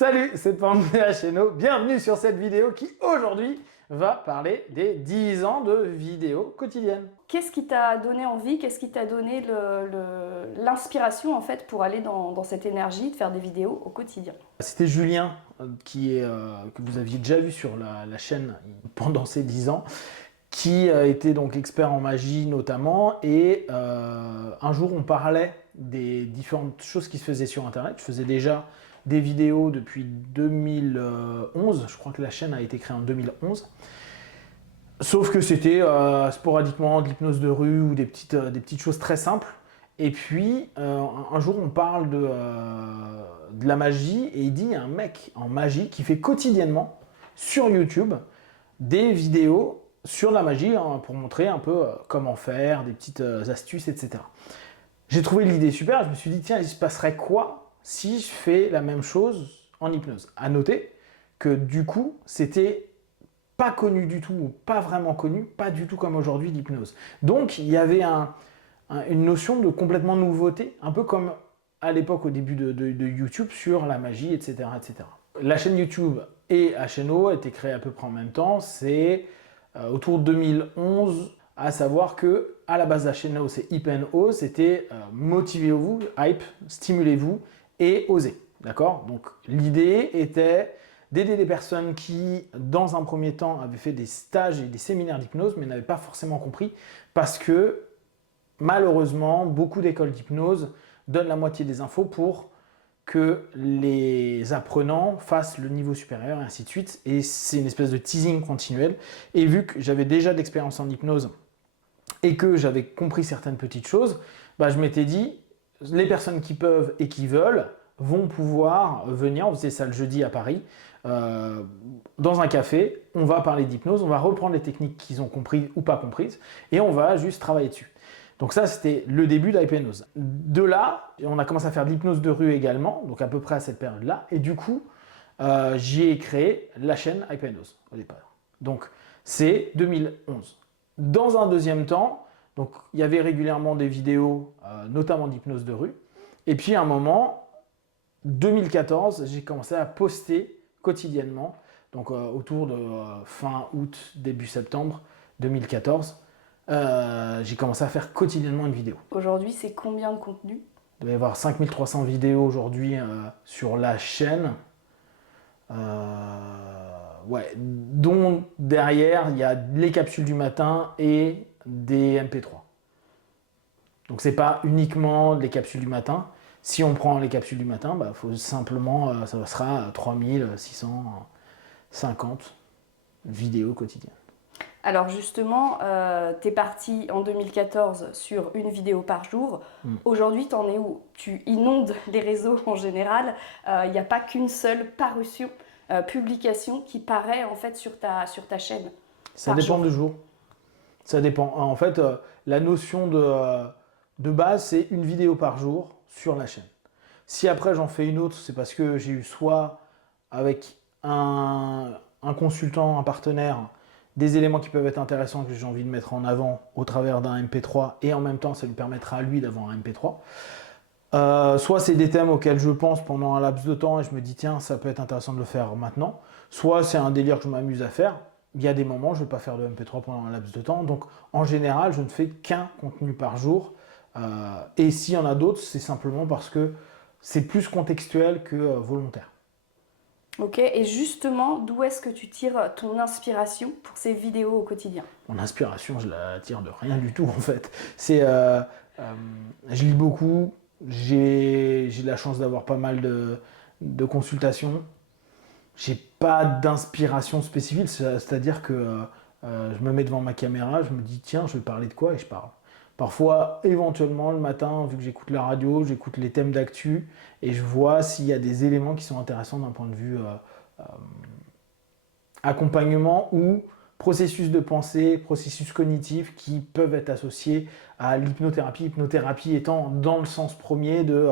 Salut, c'est Pandéa Cheno, bienvenue sur cette vidéo qui aujourd'hui va parler des 10 ans de vidéos quotidiennes. Qu'est-ce qui t'a donné envie, qu'est-ce qui t'a donné l'inspiration en fait pour aller dans cette énergie de faire des vidéos au quotidien? C'était Julien, que vous aviez déjà vu sur la chaîne pendant ces 10 ans, qui était donc expert en magie notamment, et un jour on parlait des différentes choses qui se faisaient sur internet. Je faisais déjà des vidéos depuis 2011, je crois que la chaîne a été créée en 2011. Sauf que c'était sporadiquement de l'hypnose de rue ou des petites choses très simples. Et puis, un jour, on parle de la magie et il dit il y a un mec en magie qui fait quotidiennement sur YouTube des vidéos sur la magie hein, pour montrer un peu comment faire, des petites astuces, etc. J'ai trouvé l'idée super. Je me suis dit tiens, il se passerait quoi si je fais la même chose en hypnose? À noter que du coup, c'était pas connu du tout, ou pas vraiment connu, pas du tout comme aujourd'hui l'hypnose. Donc il y avait une notion de complètement nouveauté, un peu comme à l'époque au début de YouTube sur la magie, etc., etc. La chaîne YouTube et HNO a été créée à peu près en même temps, c'est autour de 2011, à savoir que à la base HNO c'est Hype and O, c'était motivez-vous, hype, stimulez-vous et osez. D'accord? Donc l'idée était d'aider des personnes qui, dans un premier temps, avaient fait des stages et des séminaires d'hypnose, mais n'avaient pas forcément compris, parce que, malheureusement, beaucoup d'écoles d'hypnose donnent la moitié des infos pour que les apprenants fassent le niveau supérieur, et ainsi de suite. Et c'est une espèce de teasing continuel. Et vu que j'avais déjà de l'expérience en hypnose, et que j'avais compris certaines petites choses, bah, je m'étais dit, les personnes qui peuvent et qui veulent vont pouvoir venir, on faisait ça le jeudi à Paris, dans un café, on va parler d'hypnose, on va reprendre les techniques qu'ils ont comprises ou pas comprises, et on va juste travailler dessus. Donc ça, c'était le début de l'hypnose. De là, on a commencé à faire de l'hypnose de rue également, donc à peu près à cette période-là, et du coup, j'y ai créé la chaîne Hypnose au départ. Donc c'est 2011. Dans un deuxième temps, donc, il y avait régulièrement des vidéos, notamment d'hypnose de rue. Et puis à un moment, 2014, j'ai commencé à poster quotidiennement, donc autour de fin août, début septembre 2014, j'ai commencé à faire quotidiennement une vidéo. Aujourd'hui, c'est combien de contenu? Il doit y avoir 5300 vidéos aujourd'hui sur la chaîne. Ouais, dont derrière, il y a les capsules du matin et des MP3. Donc c'est pas uniquement les capsules du matin. Si on prend les capsules du matin, bah, faut simplement, ça sera 3650 vidéos quotidiennes. Alors justement, t'es parti en 2014 sur une vidéo par jour. Aujourd'hui, t'en es où? Tu inondes les réseaux en général. Il n'y a pas qu'une seule parution, publication qui paraît en fait sur ta chaîne Ça par dépend jour. du jour. Ça dépend. En fait, la notion de base, c'est une vidéo par jour sur la chaîne. Si après j'en fais une autre, c'est parce que j'ai eu soit avec un consultant, un partenaire, des éléments qui peuvent être intéressants que j'ai envie de mettre en avant au travers d'un MP3 et en même temps ça lui permettra à lui d'avoir un MP3. Soit c'est des thèmes auxquels je pense pendant un laps de temps et je me dis tiens ça peut être intéressant de le faire maintenant. Soit c'est un délire que je m'amuse à faire. Il y a des moments je ne vais pas faire de MP3 pendant un laps de temps. Donc en général je ne fais qu'un contenu par jour. Et s'il y en a d'autres c'est simplement parce que c'est plus contextuel que volontaire. Ok, et justement, d'où est-ce que tu tires ton inspiration pour ces vidéos au quotidien? Mon inspiration, je la tire de rien du tout en fait. C'est, je lis beaucoup, j'ai la chance d'avoir pas mal de consultations. J'ai pas d'inspiration spécifique, c'est-à-dire que je me mets devant ma caméra, je me dis tiens, je vais parler de quoi et je parle. Parfois, éventuellement, le matin, vu que j'écoute la radio, j'écoute les thèmes d'actu et je vois s'il y a des éléments qui sont intéressants d'un point de vue accompagnement ou processus de pensée, processus cognitif qui peuvent être associés à l'hypnothérapie. Hypnothérapie étant dans le sens premier de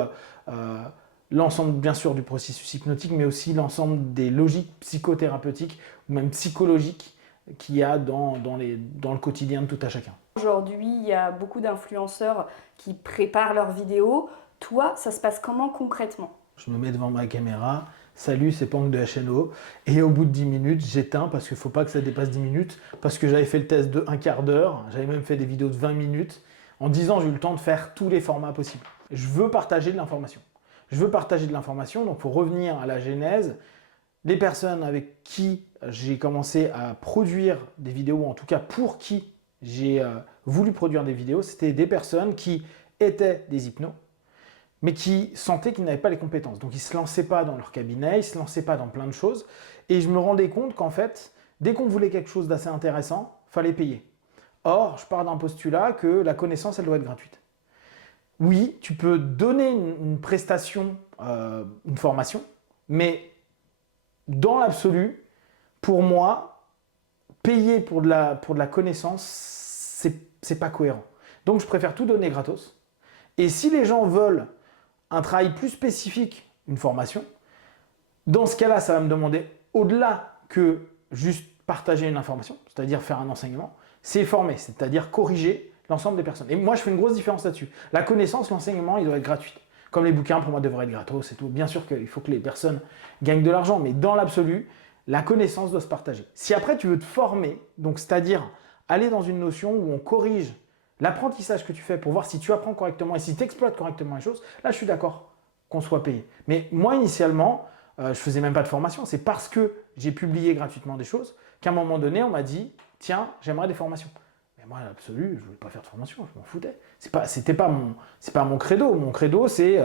l'ensemble bien sûr du processus hypnotique, mais aussi l'ensemble des logiques psychothérapeutiques ou même psychologiques qu'il y a dans le quotidien de tout à chacun. Aujourd'hui, il y a beaucoup d'influenceurs qui préparent leurs vidéos. Toi, ça se passe comment concrètement? Je me mets devant ma caméra, salut, c'est Pank de HNO. Et au bout de 10 minutes, j'éteins parce qu'il ne faut pas que ça dépasse 10 minutes. Parce que j'avais fait le test de un quart d'heure. J'avais même fait des vidéos de 20 minutes. En 10 ans, j'ai eu le temps de faire tous les formats possibles. Je veux partager de l'information. Donc pour revenir à la genèse, les personnes avec qui j'ai commencé à produire des vidéos, ou en tout cas pour qui j'ai voulu produire des vidéos, c'était des personnes qui étaient des hypnos, mais qui sentaient qu'ils n'avaient pas les compétences. Donc ils ne se lançaient pas dans leur cabinet, ils ne se lançaient pas dans plein de choses. Et je me rendais compte qu'en fait, dès qu'on voulait quelque chose d'assez intéressant, il fallait payer. Or, je pars d'un postulat que la connaissance, elle doit être gratuite. Oui, tu peux donner une prestation, une formation, mais dans l'absolu, pour moi, payer pour de la connaissance, c'est pas cohérent. Donc, je préfère tout donner gratos. Et si les gens veulent un travail plus spécifique, une formation, dans ce cas-là, ça va me demander, au-delà que juste partager une information, c'est-à-dire faire un enseignement, c'est former, c'est-à-dire corriger l'ensemble des personnes. Et moi, je fais une grosse différence là-dessus. La connaissance, l'enseignement, il doit être gratuit. Comme les bouquins, pour moi, devraient être gratos et tout. Bien sûr qu'il faut que les personnes gagnent de l'argent, mais dans l'absolu, la connaissance doit se partager. Si après, tu veux te former, donc c'est-à-dire aller dans une notion où on corrige l'apprentissage que tu fais pour voir si tu apprends correctement et si tu exploites correctement les choses, là, je suis d'accord qu'on soit payé. Mais moi, initialement, je faisais même pas de formation. C'est parce que j'ai publié gratuitement des choses qu'à un moment donné, on m'a dit « Tiens, j'aimerais des formations ». Mais moi, à l'absolu, je ne voulais pas faire de formation, je m'en foutais. C'est pas mon credo. Mon credo, c'est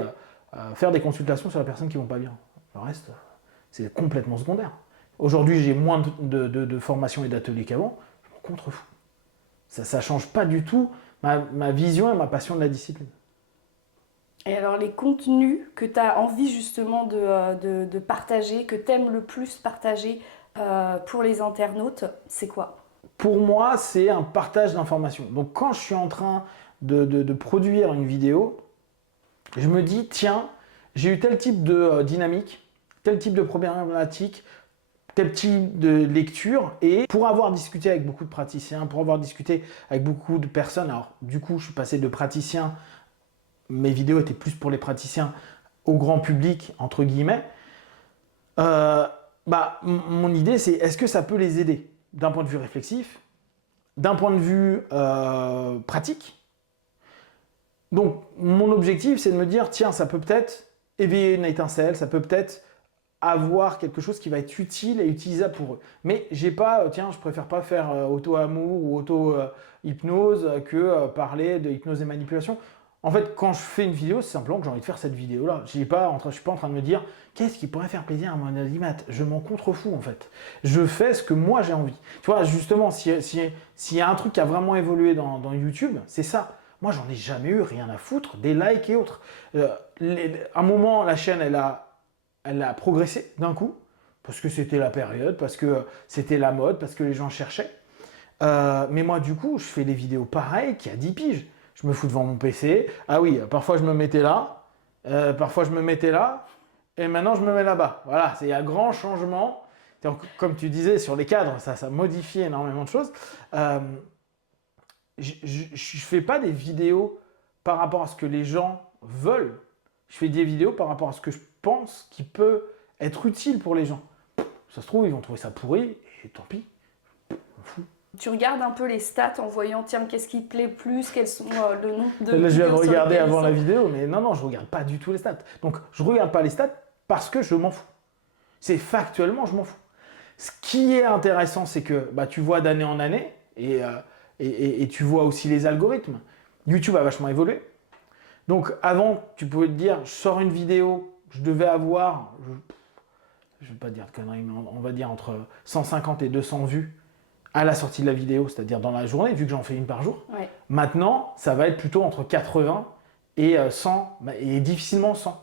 faire des consultations sur les personnes qui vont pas bien. Le reste, c'est complètement secondaire. Aujourd'hui, j'ai moins de formations et d'ateliers qu'avant. Je m'en contrefous. Ça ne change pas du tout ma vision et ma passion de la discipline. Et alors, les contenus que tu as envie justement de partager, que tu aimes le plus partager pour les internautes, c'est quoi? Pour moi, c'est un partage d'informations. Donc, quand je suis en train de produire une vidéo, je me dis, tiens, j'ai eu tel type de dynamique, tel type de problématique, tel type de lecture, et pour avoir discuté avec beaucoup de praticiens, pour avoir discuté avec beaucoup de personnes, alors du coup, je suis passé de praticien, mes vidéos étaient plus pour les praticiens, au grand public, entre guillemets, mon idée, c'est est-ce que ça peut les aider d'un point de vue réflexif, d'un point de vue pratique. Donc, mon objectif, c'est de me dire, tiens, ça peut peut-être éveiller une étincelle, ça peut peut-être avoir quelque chose qui va être utile et utilisable pour eux. Mais j'ai pas, je préfère pas faire auto-amour ou auto-hypnose que parler de hypnose et manipulation. En fait, quand je fais une vidéo, c'est simplement que j'ai envie de faire cette vidéo-là. Je suis pas en train de me dire qu'est-ce qui pourrait faire plaisir à mon audimat. Je m'en contrefous en fait. Je fais ce que moi j'ai envie. Tu vois, justement, s'il y a un truc qui a vraiment évolué dans YouTube, c'est ça. Moi, j'en ai jamais eu rien à foutre des likes et autres. À un moment, la chaîne, elle a progressé d'un coup parce que c'était la période, parce que c'était la mode, parce que les gens cherchaient. Mais moi, du coup, je fais des vidéos pareilles qui a 10 piges. Je me fous devant mon PC. Ah oui, parfois je me mettais là, parfois je me mettais là, et maintenant je me mets là-bas. Voilà, c'est un grand changement. Donc, comme tu disais, sur les cadres, ça modifie énormément de choses. Je ne fais pas des vidéos par rapport à ce que les gens veulent. Je fais des vidéos par rapport à ce que je pense qui peut être utile pour les gens. Ça se trouve, ils vont trouver ça pourri, et tant pis, je m'en fous. Tu regardes un peu les stats en voyant, tiens, qu'est-ce qui te plaît plus, quels sont le nombre de Là, je viens de vidéos sur regarder lesquelles avant ils la sont. vidéo, mais non, je regarde pas du tout les stats. Donc, je regarde pas les stats parce que je m'en fous. C'est factuellement, je m'en fous. Ce qui est intéressant, c'est que tu vois d'année en année, et tu vois aussi les algorithmes. YouTube a vachement évolué. Donc, avant, tu pouvais te dire, je sors une vidéo, je devais avoir, je ne vais pas dire de conneries, mais on va dire entre 150 et 200 vues à la sortie de la vidéo, c'est-à-dire dans la journée, vu que j'en fais une par jour. Ouais. Maintenant, ça va être plutôt entre 80 et 100, et difficilement 100.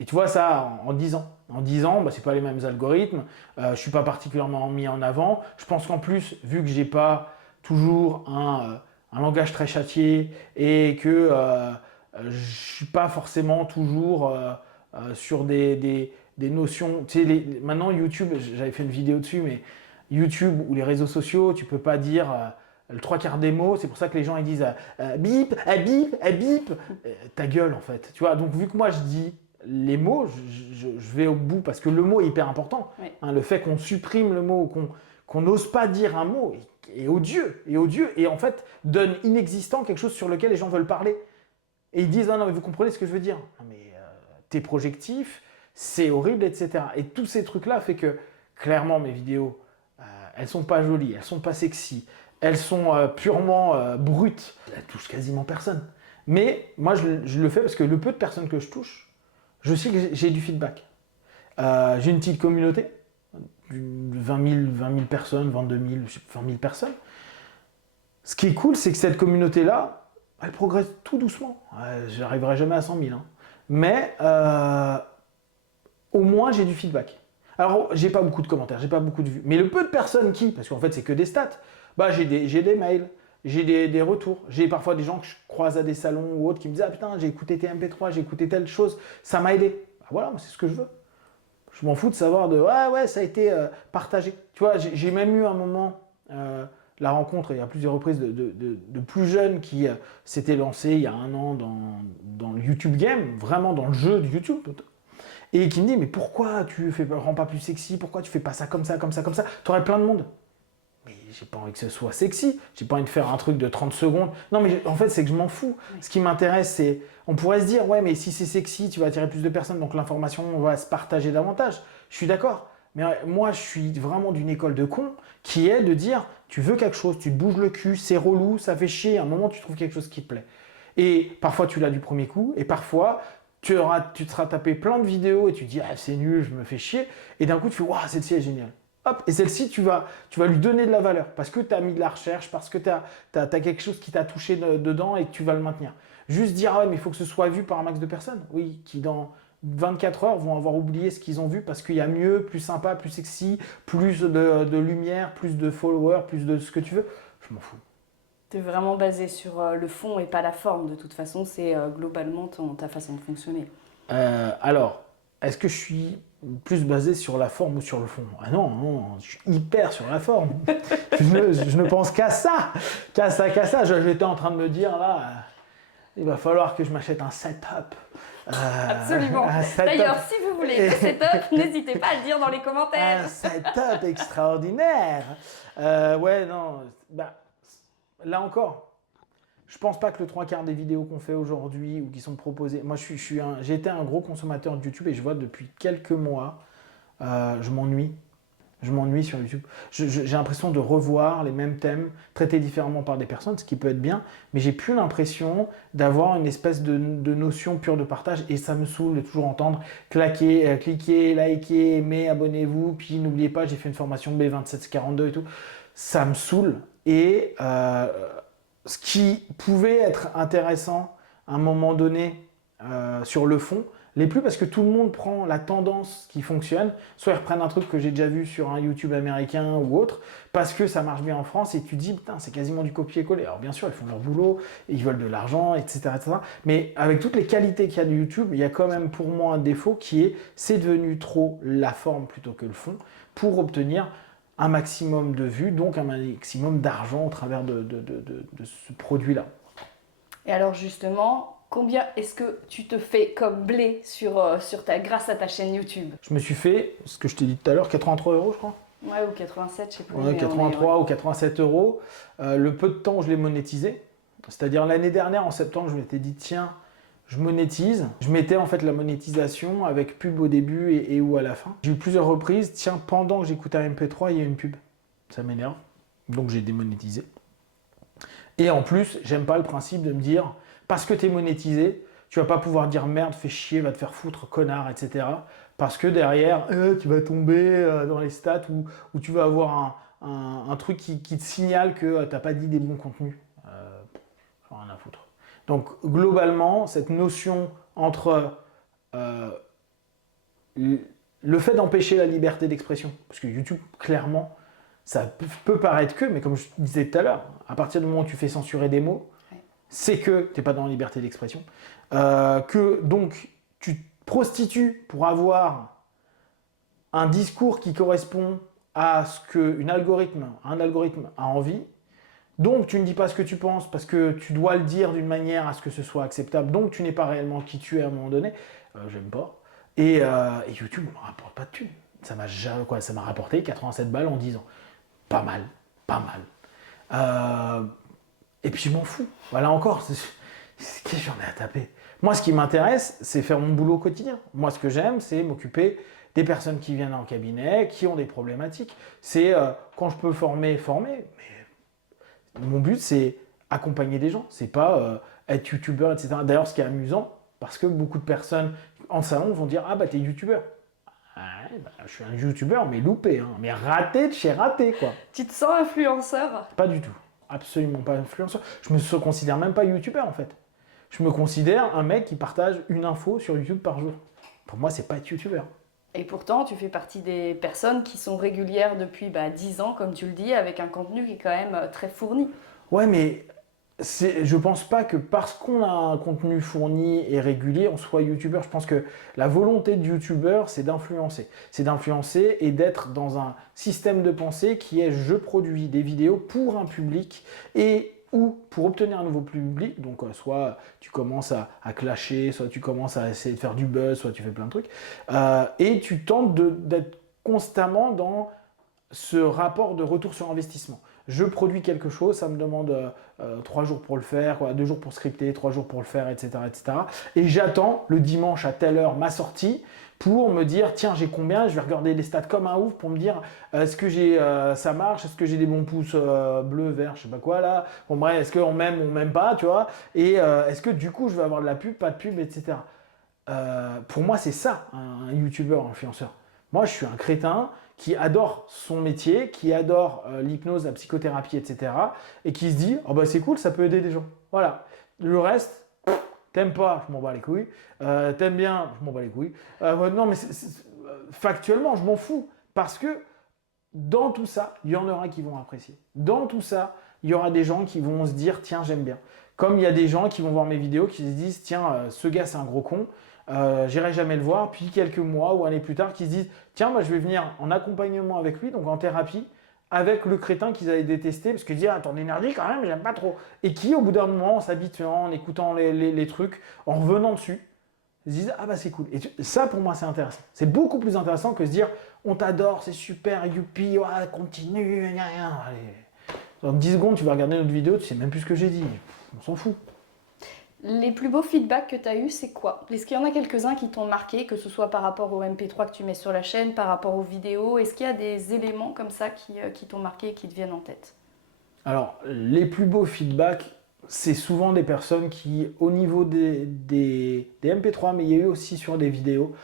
Et tu vois ça en 10 ans. En 10 ans, c'est pas les mêmes algorithmes, je suis pas particulièrement mis en avant. Je pense qu'en plus, vu que j'ai pas toujours un langage très châtié et que je suis pas forcément toujours sur des notions. Tu sais, maintenant YouTube, j'avais fait une vidéo dessus, mais YouTube ou les réseaux sociaux, tu peux pas dire le trois quarts des mots. C'est pour ça que les gens ils disent bip, bip, bip. Ta gueule en fait. Tu vois. Donc vu que moi je dis les mots, je vais au bout parce que le mot est hyper important. Oui. Hein, le fait qu'on supprime le mot, qu'on n'ose pas dire un mot est odieux, et en fait donne inexistant quelque chose sur lequel les gens veulent parler. Et ils disent non, mais vous comprenez ce que je veux dire. Non, mais t'es projectif, c'est horrible, etc. Et tous ces trucs-là fait que clairement mes vidéos, elles sont pas jolies, elles sont pas sexy, elles sont purement brutes. Elles touchent quasiment personne. Mais moi je le fais parce que le peu de personnes que je touche, je sais que j'ai du feedback. J'ai une petite communauté, 20 000 personnes, 22 000, 20 000 personnes. Ce qui est cool, c'est que cette communauté-là, elle progresse tout doucement. J'arriverai jamais à 100 000. Hein. Mais au moins, j'ai du feedback. Alors, j'ai pas beaucoup de commentaires, j'ai pas beaucoup de vues. Mais le peu de personnes parce qu'en fait, c'est que des stats, bah, j'ai des mails, j'ai des retours. J'ai parfois des gens que je croise à des salons ou autres qui me disent « Ah putain, j'ai écouté tes MP3, j'ai écouté telle chose, ça m'a aidé. » Bah, voilà, moi, c'est ce que je veux. Je m'en fous de savoir ouais, ça a été partagé. Tu vois, j'ai même eu un moment, la rencontre, il y a plusieurs reprises, de plus jeunes qui s'étaient lancés il y a 1 an dans le YouTube game, vraiment dans le jeu de YouTube, et qui me dit mais pourquoi tu rends pas plus sexy, pourquoi tu fais pas ça comme ça, comme ça, comme ça, t'aurais plein de monde. Mais j'ai pas envie que ce soit sexy, j'ai pas envie de faire un truc de 30 secondes. Non mais en fait c'est que je m'en fous. Ce qui m'intéresse c'est, on pourrait se dire ouais mais si c'est sexy tu vas attirer plus de personnes donc l'information va se partager davantage. Je suis d'accord. Mais moi je suis vraiment d'une école de cons qui est de dire tu veux quelque chose, tu te bouges le cul, c'est relou, ça fait chier, à un moment tu trouves quelque chose qui te plaît. Et parfois tu l'as du premier coup et parfois tu te seras tapé plein de vidéos et tu te dis ah c'est nul, je me fais chier et d'un coup tu fais waouh celle-ci est géniale. Hop, et celle-ci, tu vas lui donner de la valeur parce que tu as mis de la recherche, parce que tu as quelque chose qui t'a touché dedans et que tu vas le maintenir. Juste dire, ah ouais, mais il faut que ce soit vu par un max de personnes. Oui, qui dans 24 heures vont avoir oublié ce qu'ils ont vu parce qu'il y a mieux, plus sympa, plus sexy, plus de lumière, plus de followers, plus de ce que tu veux. Je m'en fous. Tu es vraiment basé sur le fond et pas la forme. De toute façon, c'est globalement ta façon de fonctionner. Alors, est-ce que je suis plus basé sur la forme ou sur le fond? Ah non, non, je suis hyper sur la forme. je ne pense qu'à ça, qu'à ça. J'étais en train de me dire là, il va falloir que je m'achète un setup. Absolument. D'ailleurs, si vous voulez le setup, n'hésitez pas à le dire dans les commentaires. Un setup extraordinaire. Ouais, non, bah, là encore. Je pense pas que le 3/4 des vidéos qu'on fait aujourd'hui ou qui sont proposées. Moi, j'ai été un gros consommateur de YouTube et je vois depuis quelques mois, je m'ennuie. Je m'ennuie sur YouTube. J'ai l'impression de revoir les mêmes thèmes traités différemment par des personnes, ce qui peut être bien, mais j'ai plus l'impression d'avoir une espèce de notion pure de partage et ça me saoule de toujours entendre cliquez, likez, aimez, abonnez-vous, puis n'oubliez pas, j'ai fait une formation B2742 et tout. Ça me saoule et ce qui pouvait être intéressant à un moment donné sur le fond, l'est plus parce que tout le monde prend la tendance qui fonctionne, soit ils reprennent un truc que j'ai déjà vu sur un YouTube américain ou autre, parce que ça marche bien en France et tu te dis putain c'est quasiment du copier-coller. Alors bien sûr ils font leur boulot, ils veulent de l'argent, etc., etc. Mais avec toutes les qualités qu'il y a de YouTube, il y a quand même pour moi un défaut qui est c'est devenu trop la forme plutôt que le fond pour obtenir un maximum de vues, donc un maximum d'argent au travers de ce produit-là. Et alors justement, combien est-ce que tu te fais comme blé grâce à ta chaîne YouTube? Je me suis fait, ce que je t'ai dit tout à l'heure, 83 € je crois. Ouais, ou 87, je sais plus. Ouais, 83 ou 87 €. Le peu de temps où je l'ai monétisé, c'est-à-dire l'année dernière, en septembre, je m'étais dit tiens, je monétise. Je mettais en fait la monétisation avec pub au début et ou à la fin. J'ai eu plusieurs reprises. Tiens, pendant que j'écoutais un MP3, il y a une pub. Ça m'énerve. Donc j'ai démonétisé. Et en plus, j'aime pas le principe de me dire parce que tu es monétisé, tu vas pas pouvoir dire merde, fais chier, va te faire foutre, connard, etc. Parce que derrière, tu vas tomber dans les stats où tu vas avoir un truc qui te signale que t'as pas dit des bons contenus. Rien à foutre. Donc globalement, cette notion entre le fait d'empêcher la liberté d'expression, parce que YouTube, clairement, ça peut paraître mais comme je disais tout à l'heure, à partir du moment où tu fais censurer des mots, c'est que tu n'es pas dans la liberté d'expression, que donc tu te prostitues pour avoir un discours qui correspond à ce qu'un algorithme a envie. Donc tu ne dis pas ce que tu penses parce que tu dois le dire d'une manière à ce que ce soit acceptable. Donc tu n'es pas réellement qui tu es à un moment donné. J'aime pas. Et YouTube ne me rapporte pas de thunes. Ça m'a rapporté 87 balles en 10 ans. Pas mal, pas mal. Et puis je m'en fous. Voilà encore, qu'est-ce que j'en ai à taper. Moi, ce qui m'intéresse, c'est faire mon boulot au quotidien. Moi, ce que j'aime, c'est m'occuper des personnes qui viennent en cabinet, qui ont des problématiques. C'est quand je peux former. Mais mon but, c'est accompagner des gens. C'est pas être youtubeur, etc. D'ailleurs, ce qui est amusant, parce que beaucoup de personnes en salon vont dire: ah bah t'es youtubeur. Ouais, bah, je suis un youtubeur, mais loupé, hein, mais raté de chez raté, quoi. Tu te sens influenceur? Pas du tout. Absolument pas influenceur. Je me considère même pas youtubeur, en fait. Je me considère un mec qui partage une info sur YouTube par jour. Pour moi, c'est pas être youtubeur. Et pourtant, tu fais partie des personnes qui sont régulières depuis 10 ans, comme tu le dis, avec un contenu qui est quand même très fourni. Ouais, mais je pense pas que parce qu'on a un contenu fourni et régulier, on soit youtubeur. Je pense que la volonté de youtubeur, c'est d'influencer. C'est d'influencer et d'être dans un système de pensée qui est: je produis des vidéos pour un public et ou pour obtenir un nouveau public. Donc soit tu commences à clasher, soit tu commences à essayer de faire du buzz, soit tu fais plein de trucs. Et tu tentes d'être constamment dans ce rapport de retour sur investissement. Je produis quelque chose, ça me demande 3 jours pour le faire, 2 jours pour scripter, 3 jours pour le faire, etc. etc. Et j'attends le dimanche à telle heure ma sortie pour me dire: tiens, j'ai combien? Je vais regarder les stats comme un ouf pour me dire: est-ce que ça marche? Est-ce que j'ai des bons pouces bleus, verts, je sais pas quoi là? Bon bref, est-ce qu'on m'aime ou on m'aime pas, tu vois? Et est-ce que du coup je vais avoir de la pub, pas de pub, etc. Pour moi, c'est ça, un youtubeur, influenceur. Moi, je suis un crétin qui adore son métier, qui adore l'hypnose, la psychothérapie, etc. Et qui se dit: oh bah c'est cool, ça peut aider des gens. Voilà. Le reste, t'aimes pas, je m'en bats les couilles. T'aimes bien, je m'en bats les couilles. Non, mais factuellement, je m'en fous. Parce que dans tout ça, il y en aura qui vont apprécier. Dans tout ça, il y aura des gens qui vont se dire: tiens, j'aime bien. Comme il y a des gens qui vont voir mes vidéos, qui se disent: tiens, ce gars, c'est un gros con. J'irai jamais le voir. Puis quelques mois ou années plus tard, qui se disent: tiens, moi, je vais venir en accompagnement avec lui, donc en thérapie, avec le crétin qu'ils avaient détesté, parce qu'ils disent: ah, ton énergie, quand même, j'aime pas trop. Et qui, au bout d'un moment, en s'habituant, en écoutant les trucs, en revenant dessus, se disent: ah bah c'est cool. Et ça, pour moi, c'est intéressant. C'est beaucoup plus intéressant que se dire: on t'adore, c'est super, youpi, ouais, continue, gna, gna. Allez. Dans 10 secondes, tu vas regarder notre vidéo, tu sais même plus ce que j'ai dit. On s'en fout. Les plus beaux feedbacks que tu as eus, c'est quoi? Est-ce qu'il y en a quelques-uns qui t'ont marqué, que ce soit par rapport au MP3 que tu mets sur la chaîne, par rapport aux vidéos? Est-ce qu'il y a des éléments comme ça qui t'ont marqué et qui te viennent en tête? Alors, les plus beaux feedbacks, c'est souvent des personnes qui, au niveau des MP3, mais il y a eu aussi sur des vidéos,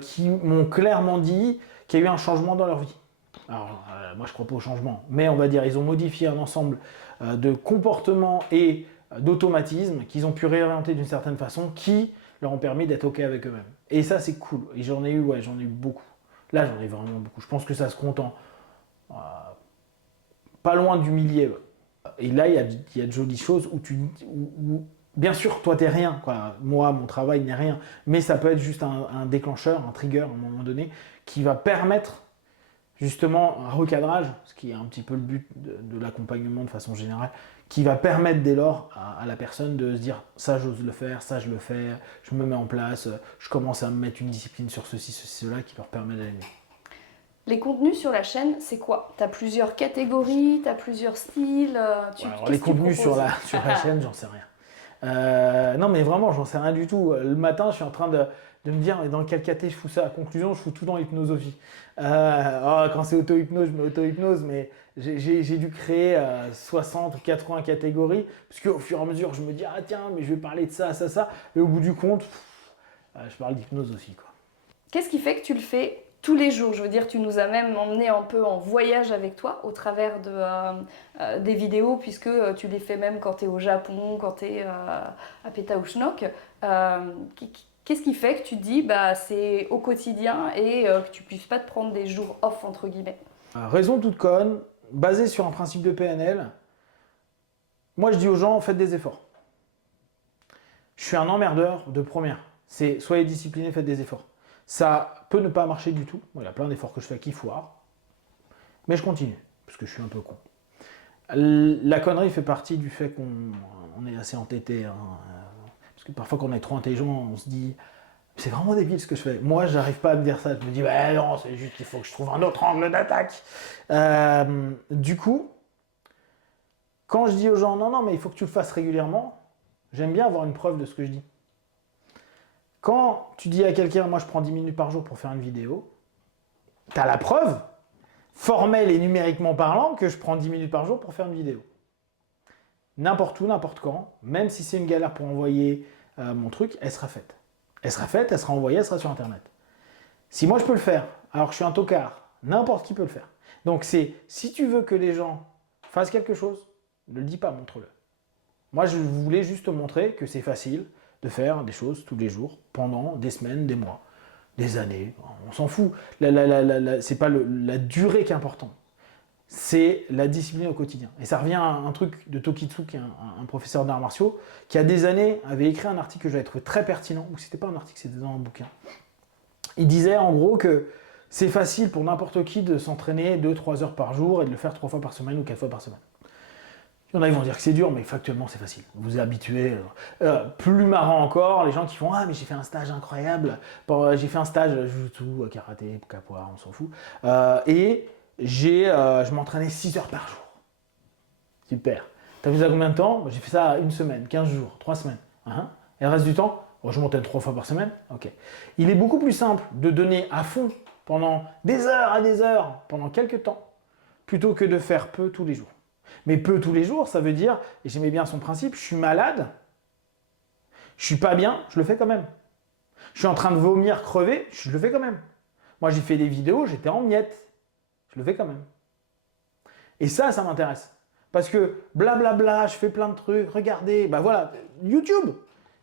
qui m'ont clairement dit qu'il y a eu un changement dans leur vie. Alors, moi je crois pas au changement, mais on va dire ils ont modifié un ensemble de comportements et d'automatismes qu'ils ont pu réorienter d'une certaine façon qui leur ont permis d'être OK avec eux-mêmes. Et ça, c'est cool. Et j'en ai eu beaucoup. Là, j'en ai vraiment beaucoup. Je pense que ça se compte en pas loin du millier. Et là, il y a de jolies choses où bien sûr, toi, t'es rien, quoi. Moi, mon travail n'est rien. Mais ça peut être juste un déclencheur, un trigger à un moment donné, qui va permettre justement un recadrage, ce qui est un petit peu le but de l'accompagnement de façon générale, qui va permettre dès lors à la personne de se dire: ça j'ose le faire, ça je le fais, je me mets en place, je commence à me mettre une discipline sur ceci, cela, qui leur permet d'aller mieux. Les contenus sur la chaîne, c'est quoi? Tu as plusieurs catégories, tu as plusieurs styles Alors, les contenus sur la chaîne, j'en sais rien. Non mais vraiment, j'en sais rien du tout. Le matin, je suis en train de me dire: mais dans quelle caté je fous ça? À conclusion, je fous tout dans l'hypnosophie. Quand c'est auto-hypnose, je mets auto-hypnose, mais j'ai dû créer 60 ou 80 catégories, parce qu'au fur et à mesure, je me dis: ah tiens, mais je vais parler de ça, ça, ça. Et au bout du compte, je parle d'hypnose aussi, quoi. Qu'est-ce qui fait que tu le fais tous les jours? Je veux dire, tu nous as même emmené un peu en voyage avec toi au travers des vidéos, puisque tu les fais même quand tu es au Japon, quand tu es à Pétaouchnok. Qu'est-ce qui fait que tu te dis c'est au quotidien et que tu puisses pas te prendre des jours off, entre guillemets? Raison toute conne, basée sur un principe de PNL, moi je dis aux gens: faites des efforts. Je suis un emmerdeur de première. C'est: soyez disciplinés, faites des efforts. Ça peut ne pas marcher du tout. Il y a plein d'efforts que je fais qui foirent. Mais je continue, parce que je suis un peu con. La connerie fait partie du fait qu'on est assez entêté. Hein. Parce que parfois, quand on est trop intelligent, on se dit c'est vraiment débile ce que je fais. Moi, j'arrive pas à me dire ça. Je me dis bah non, c'est juste qu'il faut que je trouve un autre angle d'attaque. Du coup, quand je dis aux gens non, mais il faut que tu le fasses régulièrement, j'aime bien avoir une preuve de ce que je dis. Quand tu dis à quelqu'un moi je prends 10 minutes par jour pour faire une vidéo, tu as la preuve, formelle et numériquement parlant, que je prends 10 minutes par jour pour faire une vidéo. N'importe où, n'importe quand, même si c'est une galère pour envoyer mon truc, elle sera faite. Elle sera faite, elle sera envoyée, elle sera sur Internet. Si moi je peux le faire, alors que je suis un tocard, n'importe qui peut le faire. Donc si tu veux que les gens fassent quelque chose, ne le dis pas, montre-le. Moi je voulais juste te montrer que c'est facile de faire des choses tous les jours, pendant des semaines, des mois, des années, on s'en fout. C'est pas la durée qui est importante, c'est la discipline au quotidien. Et ça revient à un truc de Tokitsu, qui est un professeur d'arts martiaux, qui a des années avait écrit un article que j'avais trouvé très pertinent, ou c'était pas un article, c'était dans un bouquin. Il disait en gros que c'est facile pour n'importe qui de s'entraîner 2-3 heures par jour et de le faire 3 fois par semaine ou 4 fois par semaine. Il y en a qui vont dire que c'est dur, mais factuellement c'est facile. Vous vous êtes habitué. Plus marrant encore, les gens qui font ah mais j'ai fait un stage incroyable. J'ai fait un stage jutsu, karaté, capoeira, on s'en fout. Et je m'entraînais 6 heures par jour. Super. T'as fait ça combien de temps? J'ai fait ça 1 semaine, 15 jours, 3 semaines. Et le reste du temps, je m'entraîne 3 fois par semaine. Ok. Il est beaucoup plus simple de donner à fond pendant des heures à des heures, pendant quelques temps, plutôt que de faire peu tous les jours. Mais peu tous les jours, ça veut dire, et j'aimais bien son principe, je suis malade, je suis pas bien, je le fais quand même. Je suis en train de vomir, crever, je le fais quand même. Moi j'ai fait des vidéos, j'étais en miettes, je le fais quand même. Et ça m'intéresse. Parce que blablabla, je fais plein de trucs, regardez, bah voilà, YouTube,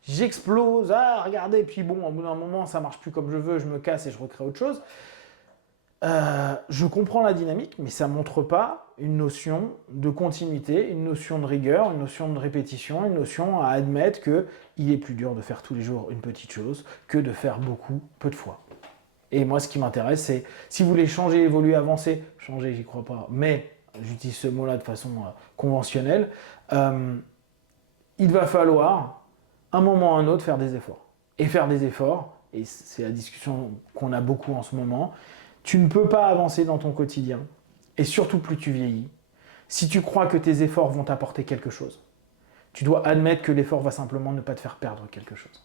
j'explose, regardez, puis bon, au bout d'un moment, ça marche plus comme je veux, je me casse et je recrée autre chose. Je comprends la dynamique, mais ça ne montre pas une notion de continuité, une notion de rigueur, une notion de répétition, une notion à admettre qu'il est plus dur de faire tous les jours une petite chose que de faire beaucoup, peu de fois. Et moi, ce qui m'intéresse, c'est si vous voulez changer, évoluer, avancer, changer, j'y crois pas, mais j'utilise ce mot-là de façon conventionnelle, il va falloir, un moment ou un autre, faire des efforts. Et faire des efforts, et c'est la discussion qu'on a beaucoup en ce moment, tu ne peux pas avancer dans ton quotidien, et surtout plus tu vieillis, si tu crois que tes efforts vont t'apporter quelque chose. Tu dois admettre que l'effort va simplement ne pas te faire perdre quelque chose.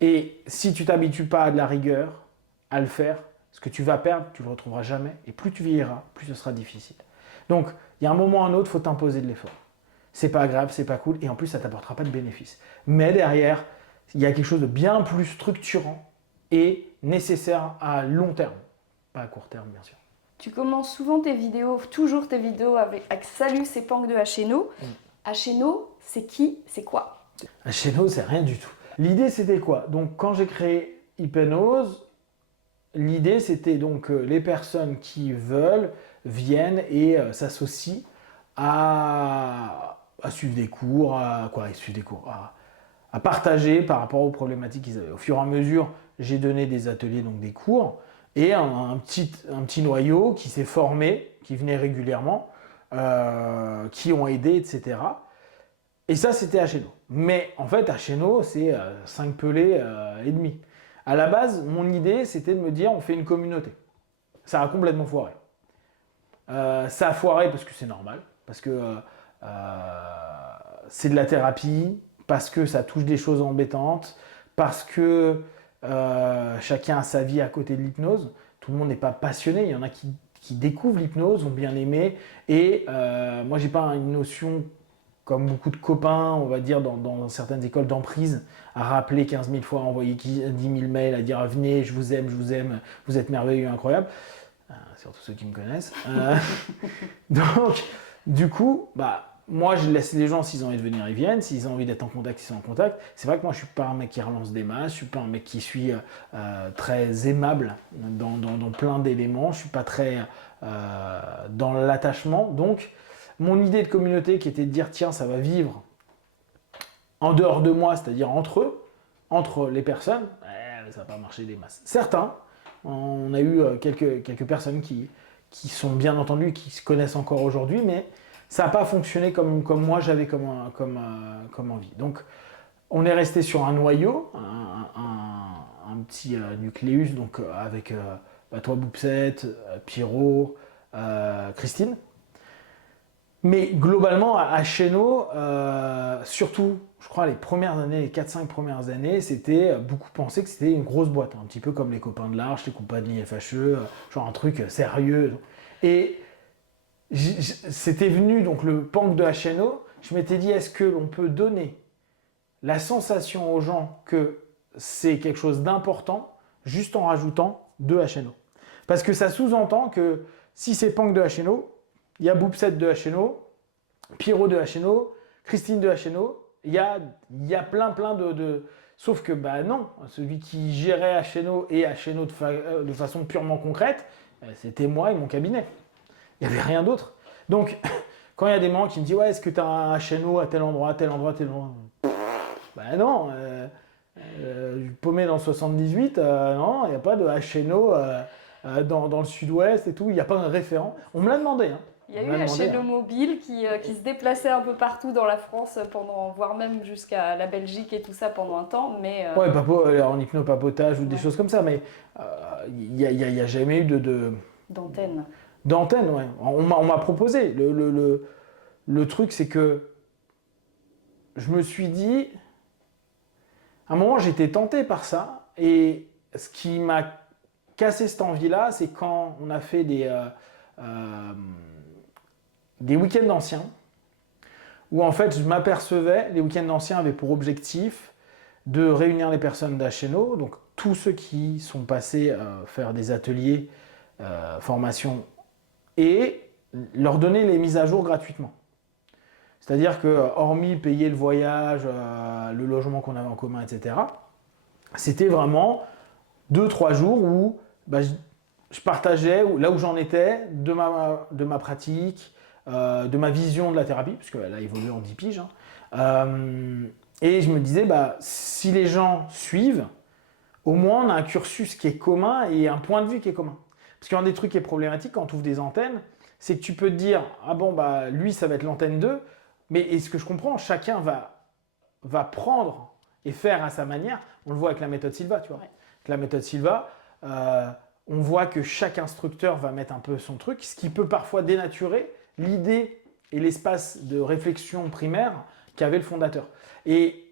Et si tu t'habitues pas à de la rigueur, à le faire, ce que tu vas perdre, tu ne le retrouveras jamais, et plus tu vieilliras, plus ce sera difficile. Donc, il y a un moment ou un autre, il faut t'imposer de l'effort. C'est pas grave, c'est pas cool, et en plus, ça ne t'apportera pas de bénéfice. Mais derrière, il y a quelque chose de bien plus structurant et nécessaire à long terme. Pas à court terme, bien sûr. Tu commences souvent toujours tes vidéos avec Salut, c'est Pank de Hno. Hno, c'est qui? C'est quoi? Hno, c'est rien du tout. L'idée, c'était quoi? Donc, quand j'ai créé Hypnose, l'idée, c'était donc les personnes qui veulent viennent et s'associent à suivre des cours, à partager par rapport aux problématiques qu'ils avaient. Au fur et à mesure, j'ai donné des ateliers, donc des cours, et un petit noyau qui s'est formé, qui venait régulièrement, qui ont aidé, etc. Et ça, c'était Hno. Mais en fait, Hno, c'est 5 pelés et demi. À la base, mon idée, c'était de me dire, on fait une communauté. Ça a complètement foiré. Ça a foiré parce que c'est normal, parce que c'est de la thérapie, parce que ça touche des choses embêtantes, parce que chacun a sa vie à côté de l'hypnose. Tout le monde n'est pas passionné. Il y en a qui découvrent l'hypnose, ont bien aimé. Et moi, j'ai pas une notion, comme beaucoup de copains, on va dire, dans certaines écoles d'emprise, à rappeler 15 000 fois, à envoyer 10 000 mails, à dire venez, je vous aime, vous êtes merveilleux, incroyable. Surtout ceux qui me connaissent. Donc, du coup, moi, je laisse les gens, s'ils ont envie de venir, ils viennent. S'ils ont envie d'être en contact, ils sont en contact. C'est vrai que moi, je ne suis pas un mec qui relance des masses. Je ne suis pas un mec qui suis très aimable dans plein d'éléments. Je ne suis pas très dans l'attachement. Donc, mon idée de communauté qui était de dire, tiens, ça va vivre en dehors de moi, c'est-à-dire entre eux, entre les personnes, ça n'a pas marché des masses. Certains, on a eu quelques personnes qui sont bien entendues, qui se connaissent encore aujourd'hui, mais ça n'a pas fonctionné comme moi j'avais comme envie. Donc, on est resté sur un noyau, un petit nucléus, donc avec toi, Boupset, Pierrot, Christine. Mais globalement, à Cheno, surtout, je crois, les premières années, les 4-5 premières années, c'était beaucoup pensé que c'était une grosse boîte, un petit peu comme les copains de l'Arche, les compagnies FHE, genre un truc sérieux. Et c'était venu, donc le punk de HNO, je m'étais dit, est-ce que l'on peut donner la sensation aux gens que c'est quelque chose d'important juste en rajoutant de HNO? Parce que ça sous-entend que si c'est punk de HNO, il y a Boupset de HNO, Pierrot de HNO, Christine de HNO, il y a plein de... Sauf que bah non, celui qui gérait HNO et HNO de façon purement concrète, c'était moi et mon cabinet. Il n'y avait rien d'autre. Donc, quand il y a des moments qui me disent « Ouais, est-ce que tu as un HNO à tel endroit, tel endroit, tel endroit ?» Ben non, paumé dans le 78, non, il n'y a pas de HNO dans le sud-ouest et tout, il n'y a pas un référent. On me l'a demandé. Hein. Il y a eu HNO Mobile qui se déplaçait un peu partout dans la France, voire même jusqu'à la Belgique et tout ça pendant un temps. Mais ouais, en hypnopapotage ou des choses comme ça, mais il n'y a jamais eu d'antenne. D'antenne, ouais. On m'a proposé. Le truc, c'est que je me suis dit, à un moment, j'étais tenté par ça, et ce qui m'a cassé cette envie-là, c'est quand on a fait des week-ends anciens, où en fait je m'apercevais, les week-ends anciens avaient pour objectif de réunir les personnes d'HNO, donc tous ceux qui sont passés faire des ateliers, formation, et leur donner les mises à jour gratuitement. C'est-à-dire que, hormis payer le voyage, le logement qu'on avait en commun, etc., c'était vraiment 2-3 jours où je partageais là où j'en étais de ma pratique, de ma vision de la thérapie, parce qu'elle a évolué en 10 piges. Et je me disais, si les gens suivent, au moins on a un cursus qui est commun et un point de vue qui est commun. Parce qu'un des trucs qui est problématique quand tu ouvres des antennes, c'est que tu peux te dire, ah bon, lui ça va être l'antenne 2, mais ce que je comprends, chacun va prendre et faire à sa manière. On le voit avec la méthode Silva, tu vois. Ouais. Avec la méthode Silva, on voit que chaque instructeur va mettre un peu son truc, ce qui peut parfois dénaturer l'idée et l'espace de réflexion primaire qu'avait le fondateur. Et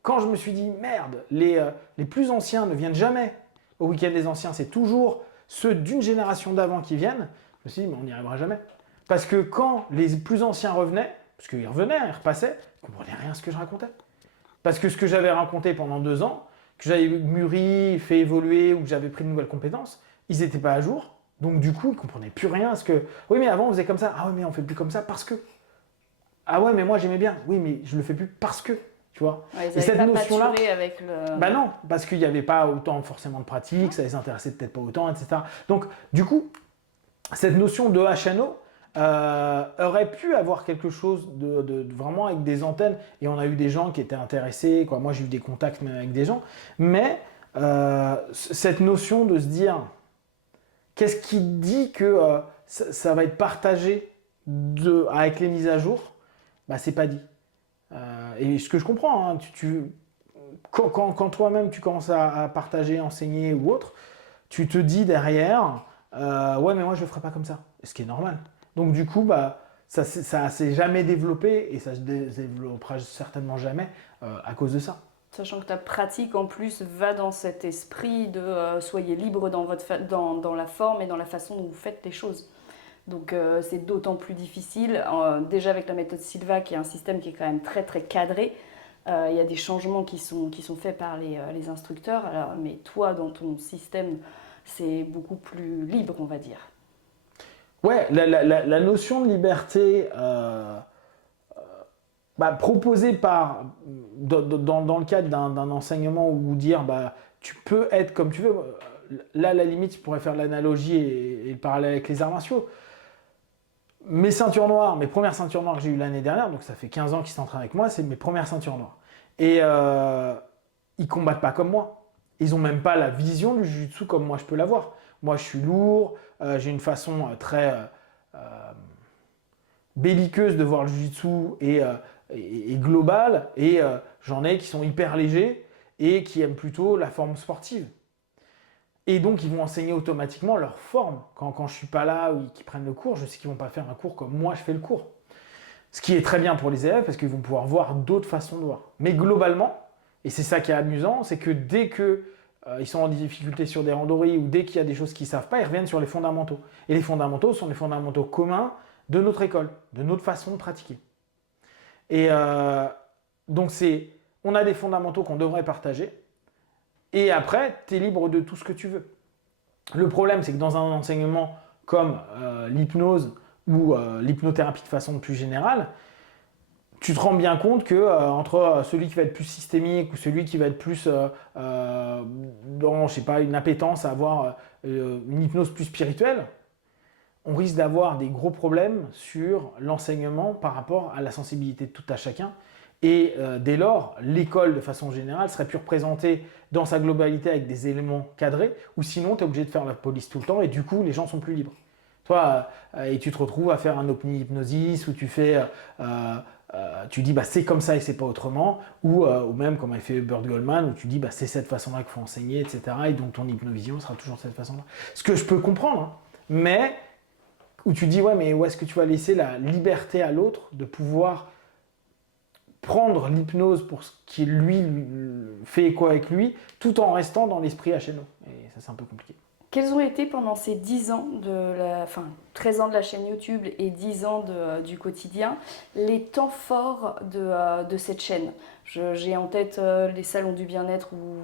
quand je me suis dit, merde, les plus anciens ne viennent jamais au week-end des anciens, c'est toujours ceux d'une génération d'avant qui viennent, je me suis dit, mais on n'y arrivera jamais. Parce que quand les plus anciens revenaient, parce qu'ils revenaient, ils repassaient, ils ne comprenaient rien à ce que je racontais. Parce que ce que j'avais raconté pendant 2 ans, que j'avais mûri, fait évoluer ou que j'avais pris de nouvelles compétences, ils n'étaient pas à jour. Donc du coup, ils ne comprenaient plus rien à ce que... Oui, mais avant, on faisait comme ça. Ah ouais, mais on ne fait plus comme ça parce que... Ah ouais, mais moi, j'aimais bien. Oui, mais je ne le fais plus parce que... Tu vois. Ouais, ils n'avaient pas maturé avec le... Bah non, parce qu'il n'y avait pas autant forcément de pratique, ça les intéressait peut-être pas autant, etc. Donc du coup, cette notion de HNO aurait pu avoir quelque chose de vraiment avec des antennes, et on a eu des gens qui étaient intéressés, quoi. Moi j'ai eu des contacts même avec des gens, mais cette notion de se dire, qu'est-ce qui dit que ça va être partagé avec les mises à jour, c'est pas dit. Et ce que je comprends, hein, quand toi-même tu commences à partager, enseigner ou autre, tu te dis derrière, ouais mais moi je le ferai pas comme ça, ce qui est normal. Donc du coup, ça s'est jamais développé et ça se développera certainement jamais à cause de ça. Sachant que ta pratique en plus va dans cet esprit de soyez libre dans la forme et dans la façon dont vous faites les choses. Donc c'est d'autant plus difficile, déjà avec la méthode Silva qui est un système qui est quand même très très cadré, il y a des changements qui sont faits par les instructeurs, mais toi dans ton système c'est beaucoup plus libre on va dire. Ouais, la notion de liberté proposée dans le cadre d'un enseignement où dire tu peux être comme tu veux, là à la limite je pourrais faire l'analogie et le parallèle avec les arts martiaux. Mes ceintures noires, mes premières ceintures noires que j'ai eues l'année dernière, donc ça fait 15 ans qu'ils s'entraînent avec moi, c'est mes premières ceintures noires. Et ils combattent pas comme moi. Ils n'ont même pas la vision du jiu-jitsu comme moi je peux l'avoir. Moi je suis lourd, j'ai une façon très belliqueuses de voir le jiu-jitsu et globales, et j'en ai qui sont hyper légers et qui aiment plutôt la forme sportive. Et donc, ils vont enseigner automatiquement leur forme. Quand je ne suis pas là ou qu'ils prennent le cours, je sais qu'ils ne vont pas faire un cours comme moi je fais le cours. Ce qui est très bien pour les élèves parce qu'ils vont pouvoir voir d'autres façons de voir. Mais globalement, et c'est ça qui est amusant, c'est que dès qu'ils sont en difficulté sur des randonnées ou dès qu'il y a des choses qu'ils ne savent pas, ils reviennent sur les fondamentaux. Et les fondamentaux sont les fondamentaux communs de notre école, de notre façon de pratiquer. Et donc, on a des fondamentaux qu'on devrait partager. Et après, tu es libre de tout ce que tu veux. Le problème, c'est que dans un enseignement comme l'hypnose ou l'hypnothérapie de façon plus générale, tu te rends bien compte que entre celui qui va être plus systémique ou celui qui va être plus dans, je sais pas, une appétence à avoir une hypnose plus spirituelle, on risque d'avoir des gros problèmes sur l'enseignement par rapport à la sensibilité de tout à chacun. Et dès lors, l'école, de façon générale, serait plus représentée dans sa globalité avec des éléments cadrés, ou sinon, tu es obligé de faire la police tout le temps, et du coup, les gens sont plus libres. Toi, et tu te retrouves à faire un omni-hypnosis, où tu fais, tu dis, bah, c'est comme ça et c'est pas autrement, ou même comme a fait Burt Goldman, où tu dis, bah, c'est cette façon-là qu'il faut enseigner, etc. Et donc, ton hypnovision sera toujours de cette façon-là. Ce que je peux comprendre, hein, mais où tu dis, ouais, mais où est-ce que tu vas laisser la liberté à l'autre de pouvoir prendre l'hypnose pour ce qui lui fait écho avec lui, tout en restant dans l'esprit HNO. Et ça, c'est un peu compliqué. Quels ont été pendant ces 10 ans, 13 ans de la chaîne YouTube et 10 ans du quotidien, les temps forts de cette chaîne? J'ai en tête les salons du bien-être où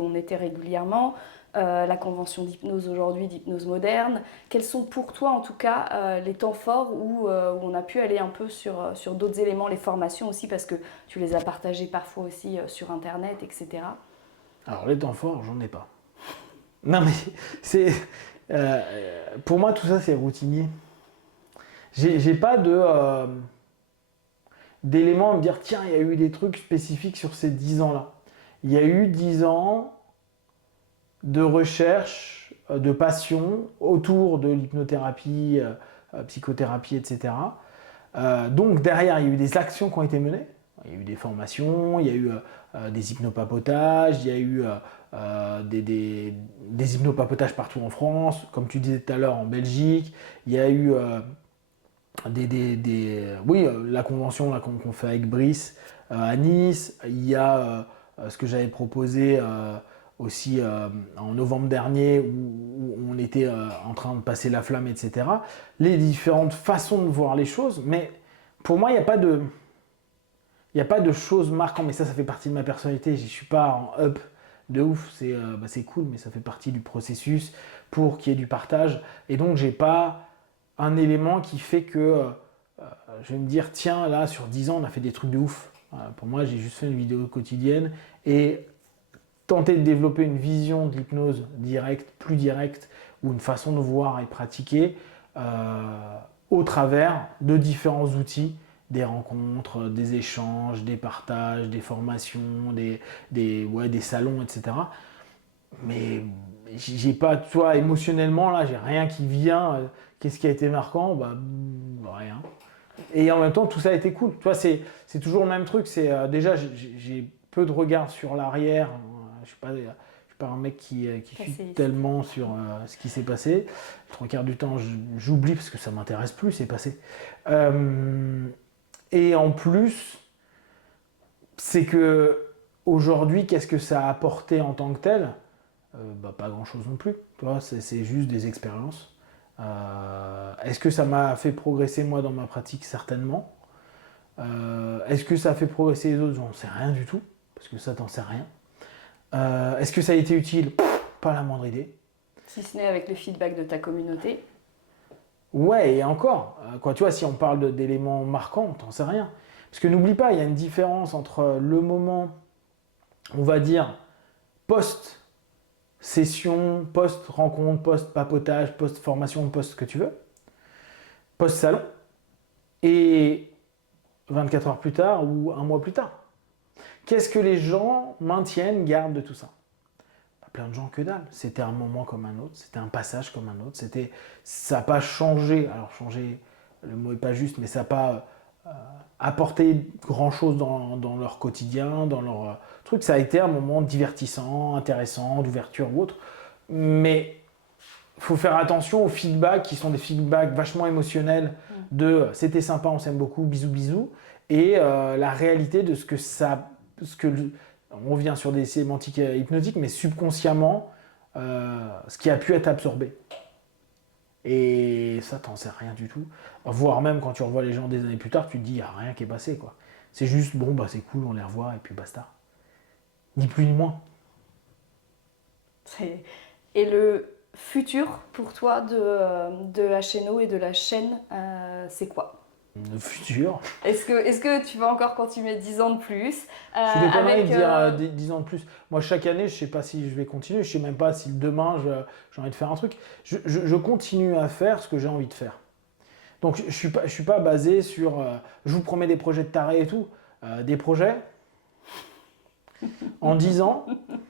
on était régulièrement, la convention d'hypnose aujourd'hui, d'hypnose moderne. Quels sont pour toi en tout cas les temps forts où on a pu aller un peu sur d'autres éléments, les formations aussi, parce que tu les as partagées parfois aussi sur Internet, etc. Alors les temps forts, j'en ai pas. Non mais c'est pour moi tout ça c'est routinier. J'ai pas d'éléments à me dire tiens il y a eu des trucs spécifiques sur ces 10 ans là. Il y a eu 10 ans de recherche, de passion autour de l'hypnothérapie, psychothérapie, etc. Donc derrière, il y a eu des actions qui ont été menées. Il y a eu des formations, il y a eu des hypnopapotages, il y a eu des hypnopapotages partout en France, comme tu disais tout à l'heure en Belgique. Il y a eu la convention là, qu'on fait avec Brice à Nice. Il y a ce que j'avais proposé aussi en novembre dernier où on était en train de passer la flamme, etc. Les différentes façons de voir les choses, mais pour moi, il n'y a pas de choses marquantes, mais ça fait partie de ma personnalité. Je ne suis pas en up de ouf, c'est cool, mais ça fait partie du processus pour qu'il y ait du partage. Et donc, j'ai pas un élément qui fait que je vais me dire, tiens, là, sur 10 ans, on a fait des trucs de ouf. Voilà, pour moi, j'ai juste fait une vidéo quotidienne et tenter de développer une vision de l'hypnose directe, plus directe, ou une façon de voir et pratiquer au travers de différents outils, des rencontres, des échanges, des partages, des formations, des salons, etc. Mais j'ai pas, toi, émotionnellement, là, j'ai rien qui vient. Qu'est-ce qui a été marquant? Rien. Et en même temps, tout ça a été cool. Tu vois, c'est toujours le même truc. Déjà, j'ai peu de regard sur l'arrière. Je suis pas un mec qui suit tellement sur ce qui s'est passé. Le trois quarts du temps, j'oublie parce que ça m'intéresse plus, c'est passé. Et en plus, c'est que aujourd'hui, qu'est-ce que ça a apporté en tant que tel? Pas grand-chose non plus. Tu vois, c'est juste des expériences. Est-ce que ça m'a fait progresser moi dans ma pratique? Certainement. Est-ce que ça a fait progresser les autres? J'en sais rien du tout, parce que ça, t'en sais rien. Est-ce que ça a été utile? Pas la moindre idée. Si ce n'est avec le feedback de ta communauté. Ouais, et encore, tu vois, si on parle d'éléments marquants, t'en sais rien. Parce que n'oublie pas, il y a une différence entre le moment, on va dire, post-session, post-rencontre, post-papotage, post-formation, post ce que tu veux, post-salon, et 24 heures plus tard ou un mois plus tard. Qu'est-ce que les gens maintiennent, gardent de tout ça? Plein de gens que dalle. C'était un moment comme un autre, c'était un passage comme un autre, ça n'a pas changé. Alors changé le mot n'est pas juste, mais ça n'a pas apporté grand-chose dans leur quotidien, dans leur truc. Ça a été un moment divertissant, intéressant, d'ouverture ou autre. Mais il faut faire attention aux feedbacks qui sont des feedbacks vachement émotionnels de c'était sympa, on s'aime beaucoup, bisous bisous, et la réalité de ce que ça, on revient sur des sémantiques hypnotiques, mais subconsciemment, ce qui a pu être absorbé. Et ça, t'en sais rien du tout. Voire même quand tu revois les gens des années plus tard, tu te dis, il n'y a rien qui est passé, quoi. C'est juste, bon, bah c'est cool, on les revoit, et puis basta. Ni plus ni moins. Et le futur pour toi de HNO et de la chaîne, c'est quoi? Le futur. Est-ce que tu vas encore continuer 10 ans de plus C'est des conneries de dire 10 ans de plus. Moi, chaque année, je ne sais pas si je vais continuer. Je ne sais même pas si demain, j'ai envie de faire un truc. Je continue à faire ce que j'ai envie de faire. Donc, je ne suis pas basé sur... je vous promets des projets de taré et tout. Des projets, en 10 ans...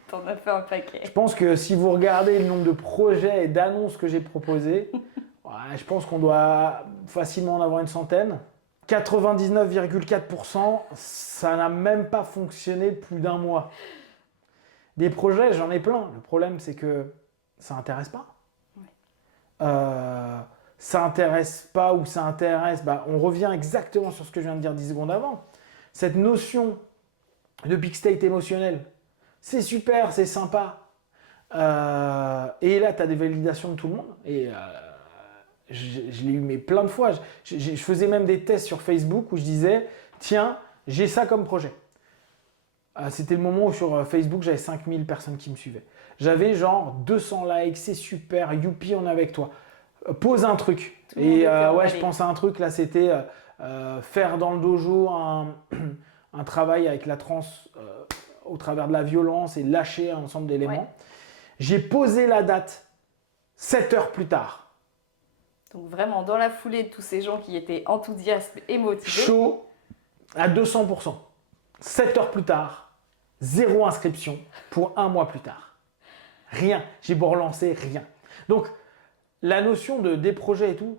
T'en as fait un paquet. Je pense que si vous regardez le nombre de projets et d'annonces que j'ai proposés, je pense qu'on doit facilement en avoir une centaine. 99,4%, ça n'a même pas fonctionné plus d'un mois. Des projets, j'en ai plein. Le problème, c'est que ça n'intéresse pas. Ouais. Ça n'intéresse pas ou ça intéresse. On revient exactement sur ce que je viens de dire 10 secondes avant. Cette notion de big state émotionnel, c'est super, c'est sympa. Et là, tu as des validations de tout le monde. Et je l'ai eu mais plein de fois. Je faisais même des tests sur Facebook où je disais, tiens, j'ai ça comme projet. C'était le moment où sur Facebook, j'avais 5000 personnes qui me suivaient. J'avais genre 200 likes, c'est super, youpi, on est avec toi. Pose un truc. Et je pense à un truc, là, c'était faire dans le dojo un travail avec la transe au travers de la violence et lâcher un ensemble d'éléments. Ouais. J'ai posé la date 7 heures plus tard. Donc vraiment, dans la foulée de tous ces gens qui étaient enthousiastes et motivés. Chaud à 200%. 7 heures plus tard, 0 inscription pour un mois plus tard. Rien. J'ai beau relancer, rien. Donc, la notion des projets et tout,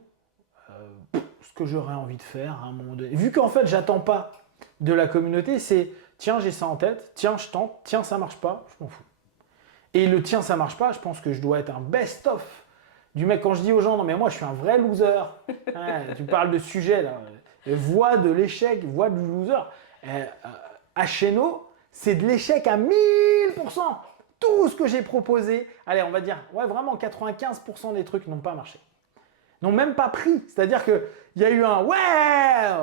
ce que j'aurais envie de faire à un moment donné. Vu qu'en fait, j'attends pas de la communauté, c'est tiens, j'ai ça en tête, tiens, je tente, tiens, ça marche pas, je m'en fous. Et le tiens, ça marche pas, je pense que je dois être un best-of du mec. Quand je dis aux gens, non mais moi je suis un vrai loser, tu parles de sujet là, voix de l'échec, voix du loser. HNO, c'est de l'échec à 1000%. Tout ce que j'ai proposé, allez, on va dire, ouais, vraiment 95% des trucs n'ont pas marché. N'ont même pas pris. C'est-à-dire qu'il y a eu un ouais,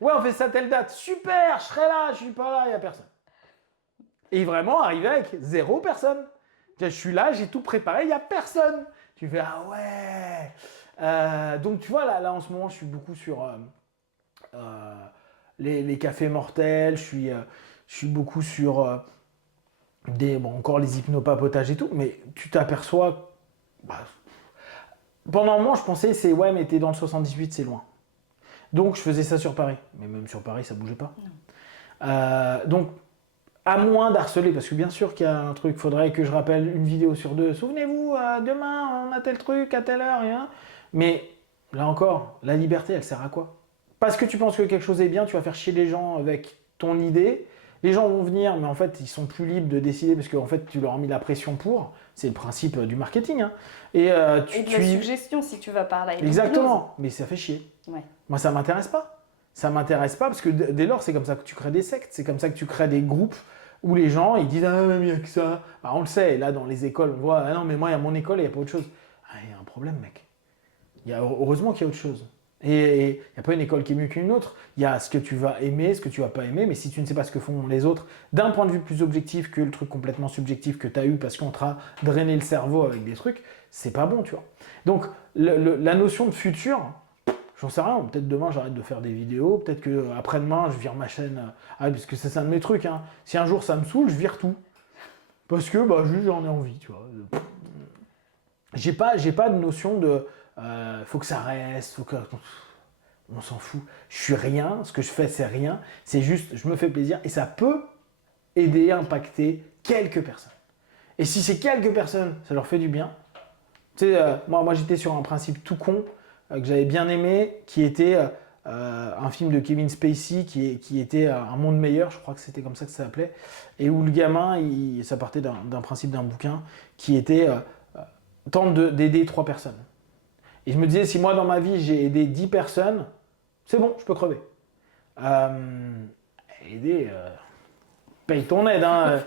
on fait ça telle date, super, je serai là, je suis pas là, il n'y a personne. Et vraiment arrivé avec 0 personne. Je suis là, j'ai tout préparé, il n'y a personne. Tu fais ah ouais. Donc tu vois, là en ce moment, je suis beaucoup sur les cafés mortels, je suis beaucoup sur encore les hypnopapotages et tout, mais tu t'aperçois. Pendant un moment, je pensais, c'est ouais, mais t'es dans le 78, c'est loin. Donc je faisais ça sur Paris. Mais même sur Paris, ça bougeait pas. Donc, à moins d'harceler, parce que bien sûr qu'il y a un truc, il faudrait que je rappelle une vidéo sur 2. Souvenez-vous, demain, on a tel truc, à telle heure, rien. Mais là encore, la liberté, elle sert à quoi? Parce que tu penses que quelque chose est bien, tu vas faire chier les gens avec ton idée. Les gens vont venir, mais en fait, ils sont plus libres de décider parce qu'en fait, tu leur as mis la pression pour. C'est le principe du marketing. Hein. Et de la suggestion, si tu vas par là. Exactement, mais ça fait chier. Ouais. Moi, ça m'intéresse pas. Ça m'intéresse pas parce que dès lors, c'est comme ça que tu crées des sectes, c'est comme ça que tu crées des groupes où les gens, ils disent « Ah, mais il n'y a que ça ». On le sait, là, dans les écoles, on voit « Ah non, mais moi, il y a mon école et il n'y a pas autre chose ». Il y a un problème, mec. Heureusement qu'il y a autre chose. Et il n'y a pas une école qui est mieux qu'une autre. Il y a ce que tu vas aimer, ce que tu vas pas aimer, mais si tu ne sais pas ce que font les autres, d'un point de vue plus objectif que le truc complètement subjectif que tu as eu parce qu'on t'a drainé le cerveau avec des trucs, c'est pas bon, tu vois. Donc, la notion de futur, j'en sais rien. Peut-être demain, j'arrête de faire des vidéos. Peut-être qu'après-demain, je vire ma chaîne. Parce que c'est un de mes trucs. Hein. Si un jour, ça me saoule, je vire tout. Parce que juste, j'en ai envie, tu vois. J'ai pas de notion de... faut que ça reste, faut que... On s'en fout. Je suis rien. Ce que je fais, c'est rien. C'est juste, je me fais plaisir. Et ça peut aider, impacter quelques personnes. Et si ces quelques personnes, ça leur fait du bien... Tu sais, moi, j'étais sur un principe tout con. que j'avais bien aimé, qui était un film de Kevin Spacey qui était Un monde meilleur, je crois que c'était comme ça que ça s'appelait, et où le gamin, ça partait d'un principe d'un bouquin qui était tente d'aider 3 personnes. Et je me disais, si moi dans ma vie j'ai aidé 10 personnes, c'est bon, je peux crever. Aider, paye ton aide. Hein.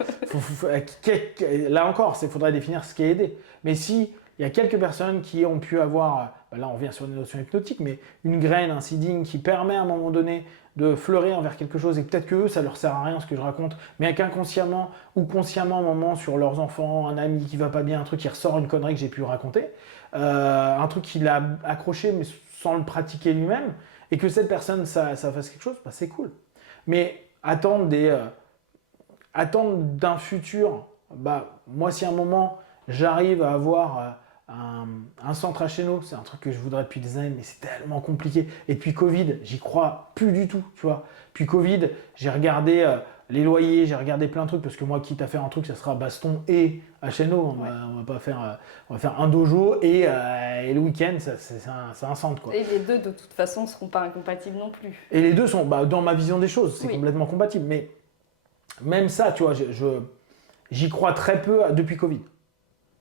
Là encore, il faudrait définir ce qu'est aider. Mais si il y a quelques personnes qui ont pu avoir, là on revient sur une notion hypnotique, mais une graine, un seeding qui permet à un moment donné de fleurir vers quelque chose, et peut-être que eux, ça leur sert à rien ce que je raconte, mais qu'inconsciemment ou consciemment, à un moment, sur leurs enfants, un ami qui va pas bien, un truc qui ressort une connerie que j'ai pu raconter, un truc qu'il a accroché mais sans le pratiquer lui-même, et que cette personne, ça fasse quelque chose, bah, c'est cool. Mais attendre d'un futur, bah, moi si à un moment j'arrive à avoir un centre HNO, c'est un truc que je voudrais depuis des années, mais c'est tellement compliqué. Et depuis Covid, j'y crois plus du tout, tu vois. Puis Covid, j'ai regardé les loyers, j'ai regardé plein de trucs, parce que moi, quitte à faire un truc, ça sera baston et HNO. On va faire un dojo et le week-end, c'est un centre, quoi. Et les deux, de toute façon, ne seront pas incompatibles non plus. Et les deux sont, dans ma vision des choses, c'est Oui. complètement compatible. Mais même ça, tu vois, j'y crois très peu depuis Covid.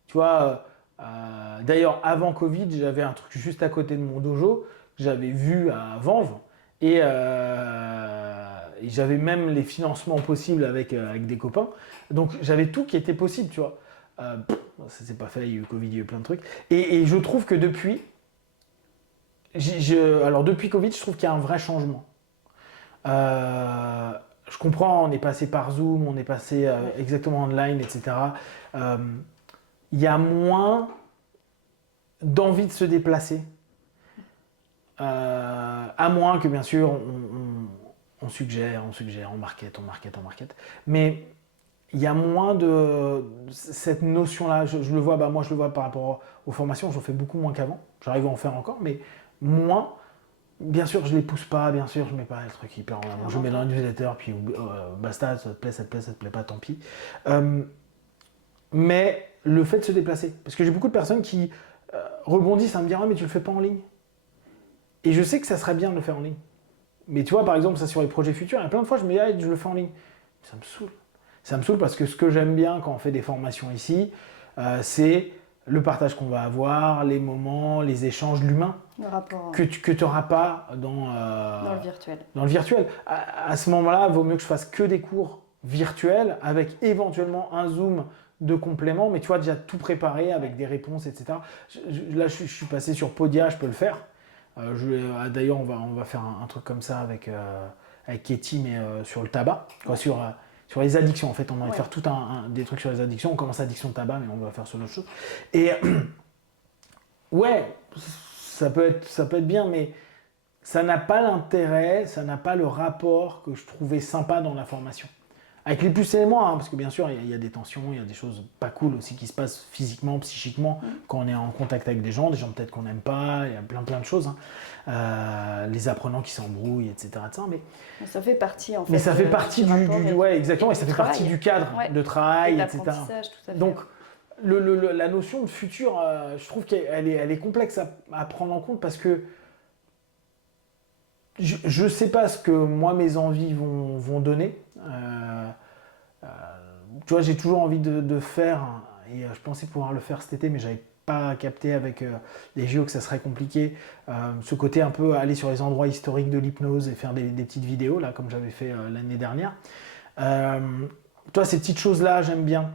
Tu vois, d'ailleurs, avant Covid, j'avais un truc juste à côté de mon dojo que j'avais vu à Vanves. Et j'avais même les financements possibles avec des copains. Donc j'avais tout qui était possible, tu vois. Ça s'est pas fait, il y a eu Covid, il y a eu plein de trucs. Et je trouve que depuis, alors depuis Covid, je trouve qu'il y a un vrai changement. Je comprends, on est passé par Zoom, on est passé exactement online, etc. Il y a moins d'envie de se déplacer. À moins que, bien sûr, on suggère, on market. Mais il y a moins de cette notion-là. Je le vois, moi je le vois par rapport aux formations, j'en fais beaucoup moins qu'avant. J'arrive à en faire encore, mais moins. Bien sûr, je les pousse pas, bien sûr, je mets pas le truc hyper en avant. Je mets dans le newsletter, puis basta, ça te plaît pas, tant pis. Mais le fait de se déplacer, parce que j'ai beaucoup de personnes qui rebondissent à me dire, ah, mais tu le fais pas en ligne. Et je sais que ça serait bien de le faire en ligne. Mais tu vois, par exemple, ça sur les projets futurs, il y a plein de fois, je me dis, ah, je le fais en ligne. Ça me saoule. Ça me saoule parce que ce que j'aime bien quand on fait des formations ici, c'est le partage qu'on va avoir, les moments, les échanges, l'humain. Le rapport. Que tu n'auras pas dans le virtuel. Dans le virtuel. À ce moment-là, il vaut mieux que je fasse que des cours virtuels avec éventuellement un Zoom de complément, mais tu vois, déjà tout préparé avec des réponses, etc. Là, je suis passé sur Podia, je peux le faire. D'ailleurs, on va faire un truc comme ça avec Katie, mais sur le tabac, quoi, sur les addictions. En fait, on va faire tout des trucs sur les addictions. On commence addiction de tabac, mais on va faire sur d'autres choses. Et ouais, ça peut être bien, mais ça n'a pas l'intérêt, ça n'a pas le rapport que je trouvais sympa dans la formation. Avec les plus et les moins, hein, parce que bien sûr, il y a des tensions, il y a des choses pas cool aussi qui se passent physiquement, psychiquement, quand on est en contact avec des gens peut-être qu'on n'aime pas, il y a plein de choses. Hein. Les apprenants qui s'embrouillent, etc. Mais ça fait partie, en fait. Mais ça fait partie exactement, et ça fait partie du cadre de travail, etc. Tout à fait. Donc, la notion de futur, je trouve qu'elle est complexe à prendre en compte parce que je ne sais pas ce que moi mes envies vont donner. Tu vois, j'ai toujours envie de faire, et je pensais pouvoir le faire cet été, mais j'avais pas capté avec les JO que ça serait compliqué. Ce côté un peu aller sur les endroits historiques de l'hypnose et faire des petites vidéos, là, comme j'avais fait l'année dernière. Toi, ces petites choses-là, j'aime bien.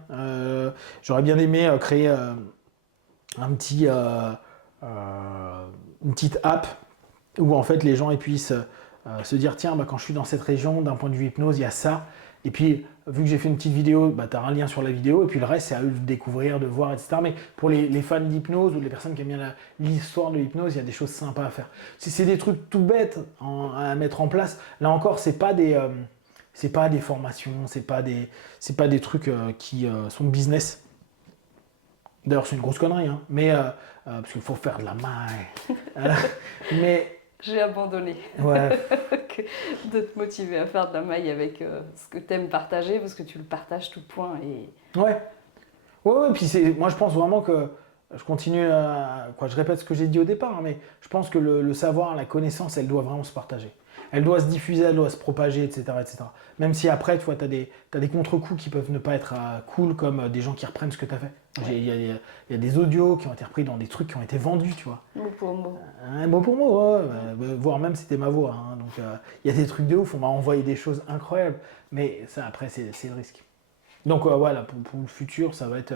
J'aurais bien aimé créer une petite app où en fait les gens puissent se dire tiens, quand je suis dans cette région, d'un point de vue hypnose, il y a ça. Et puis, vu que j'ai fait une petite vidéo, tu as un lien sur la vidéo, et puis le reste, c'est à eux de découvrir, de voir, etc. Mais pour les fans d'hypnose ou les personnes qui aiment bien l'histoire de l'hypnose, il y a des choses sympas à faire. C'est des trucs tout bêtes à mettre en place. Là encore, c'est pas des formations, c'est pas des trucs qui sont business. D'ailleurs, c'est une grosse connerie, hein. Mais parce qu'il faut faire de la maille. Mais j'ai abandonné de te motiver à faire de la maille avec ce que tu aimes partager, parce que tu le partages tout point. Ouais, puis moi je pense vraiment que je continue je répète ce que j'ai dit au départ, hein, mais je pense que le savoir, la connaissance, elle doit vraiment se partager. Elle doit se diffuser, elle doit se propager, etc. etc. Même si après, tu vois, tu as des contre-coups qui peuvent ne pas être cool, comme des gens qui reprennent ce que tu as fait. Ouais. Il y a des audios qui ont été repris dans des trucs qui ont été vendus, tu vois. Mot pour mot. Mot pour mot, ouais, voire même c'était ma voix. Hein. Donc il y a des trucs de ouf, on m'a envoyé des choses incroyables. Mais ça, après, c'est le risque. Donc voilà, pour le futur, ça va être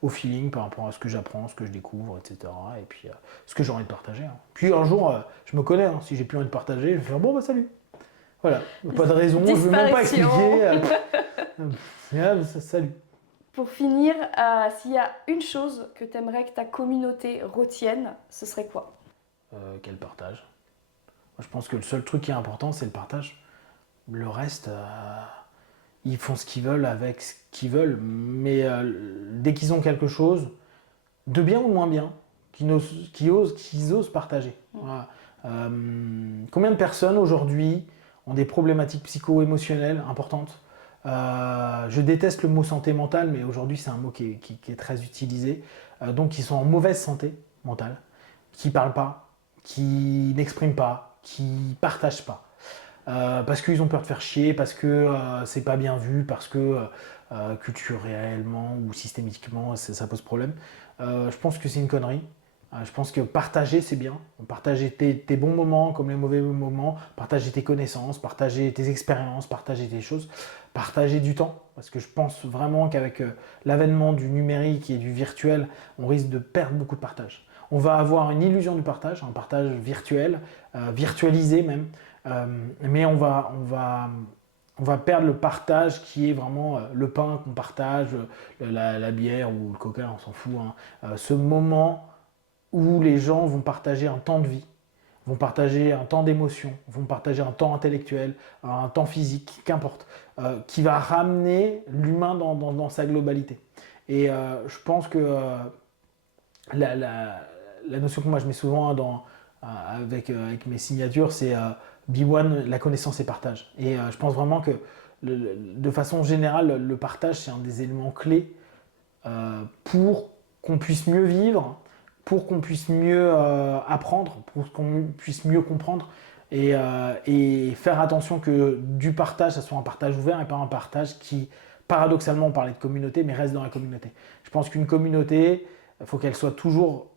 au feeling par rapport à ce que j'apprends, ce que je découvre, etc. Et puis ce que j'ai envie de partager. Hein. Puis un jour, je me connais, hein, si j'ai plus envie de partager, je vais faire bon, bah salut. Voilà, pas de raison, je ne veux même pas expliquer. Salut. Pour finir, s'il y a une chose que tu aimerais que ta communauté retienne, ce serait quoi? Quel partage. Moi, je pense que le seul truc qui est important, c'est le partage. Le reste, ils font ce qu'ils veulent avec ce qu'ils veulent. Mais dès qu'ils ont quelque chose, de bien ou de moins bien, qu'ils osent partager. Voilà. Combien de personnes aujourd'hui ont des problématiques psycho-émotionnelles importantes? Je déteste le mot santé mentale, mais aujourd'hui c'est un mot qui est très utilisé. Donc qui sont en mauvaise santé mentale, qui ne parlent pas, qui n'expriment pas, qui ne partagent pas. Parce qu'ils ont peur de faire chier, parce que c'est pas bien vu, parce que culturellement ou systémiquement ça pose problème. Je pense que c'est une connerie. Je pense que partager c'est bien. Partager tes bons moments comme les mauvais moments, partager tes connaissances, partager tes expériences, partager tes choses, partager du temps. Parce que je pense vraiment qu'avec l'avènement du numérique et du virtuel, on risque de perdre beaucoup de partage. On va avoir une illusion du partage, un partage virtuel, virtualisé même. Mais on va perdre le partage qui est vraiment le pain qu'on partage, la bière ou le coca, on s'en fout. Hein. Ce moment où les gens vont partager un temps de vie, vont partager un temps d'émotion, vont partager un temps intellectuel, un temps physique, qu'importe, qui va ramener l'humain dans sa globalité. Et je pense que la notion que moi je mets souvent avec mes signatures, c'est B1, la connaissance et partage. Et je pense vraiment que de façon générale, le partage, c'est un des éléments clés pour qu'on puisse mieux vivre, pour qu'on puisse mieux apprendre, pour qu'on puisse mieux comprendre et faire attention que du partage, ça soit un partage ouvert et pas un partage qui, paradoxalement, on parlait de communauté, mais reste dans la communauté. Je pense qu'une communauté, il faut qu'elle soit toujours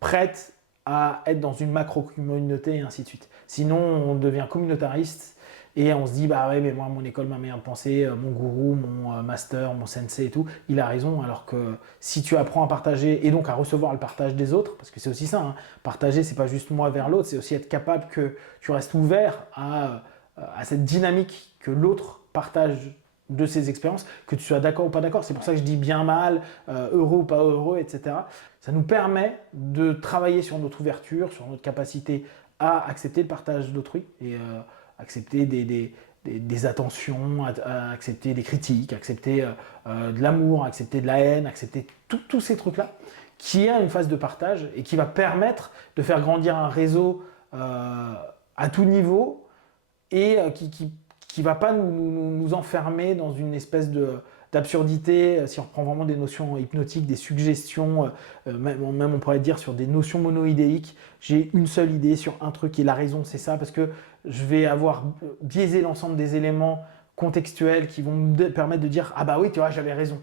prête à être dans une macro-communauté et ainsi de suite. Sinon, on devient communautariste et on se dit, bah ouais, mais moi, mon école, ma manière de penser, mon gourou, mon master, mon sensei et tout, il a raison. Alors que si tu apprends à partager et donc à recevoir le partage des autres, parce que c'est aussi ça, hein, partager, c'est pas juste moi vers l'autre, c'est aussi être capable que tu restes ouvert à cette dynamique que l'autre partage de ses expériences, que tu sois d'accord ou pas d'accord. C'est pour ça que je dis bien mal, heureux ou pas heureux, etc. Ça nous permet de travailler sur notre ouverture, sur notre capacité à accepter le partage d'autrui et accepter des attentions, accepter des critiques, accepter de l'amour, accepter de la haine, accepter tous ces trucs-là, qui est une phase de partage et qui va permettre de faire grandir un réseau à tout niveau et qui ne va pas nous enfermer dans une espèce d'absurdité, si on reprend vraiment des notions hypnotiques, des suggestions, même on pourrait dire sur des notions monoïdéiques, j'ai une seule idée sur un truc et la raison c'est ça, parce que je vais avoir biaisé l'ensemble des éléments contextuels qui vont me permettre de dire « Ah bah oui, tu vois, j'avais raison ».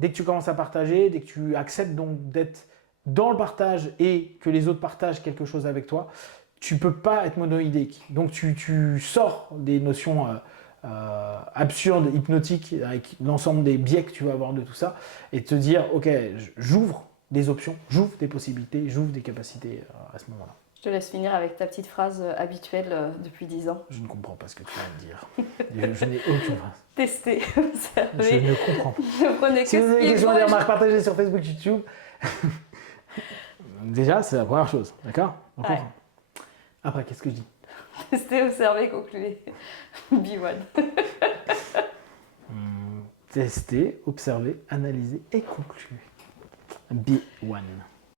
Dès que tu commences à partager, dès que tu acceptes donc d'être dans le partage et que les autres partagent quelque chose avec toi, tu ne peux pas être monoïdéique. Donc tu sors des notions absurdes, hypnotiques, avec l'ensemble des biais que tu vas avoir de tout ça, et te dire, ok, j'ouvre des options, j'ouvre des possibilités, j'ouvre des capacités à ce moment-là. Je te laisse finir avec ta petite phrase habituelle depuis 10 ans. Je ne comprends pas ce que tu viens de dire. Je n'ai aucune phrase. Tester, observer. Je ne comprends pas. Ne prenez que Si vous ce avez qui des est questions, des proche. remarques, partagez sur Facebook, YouTube. Déjà, c'est la première chose, d'accord? On Ouais. comprend. Après, qu'est-ce que je dis? Tester, observer, concluer. B1. Tester, observer, analyser et conclure. B1.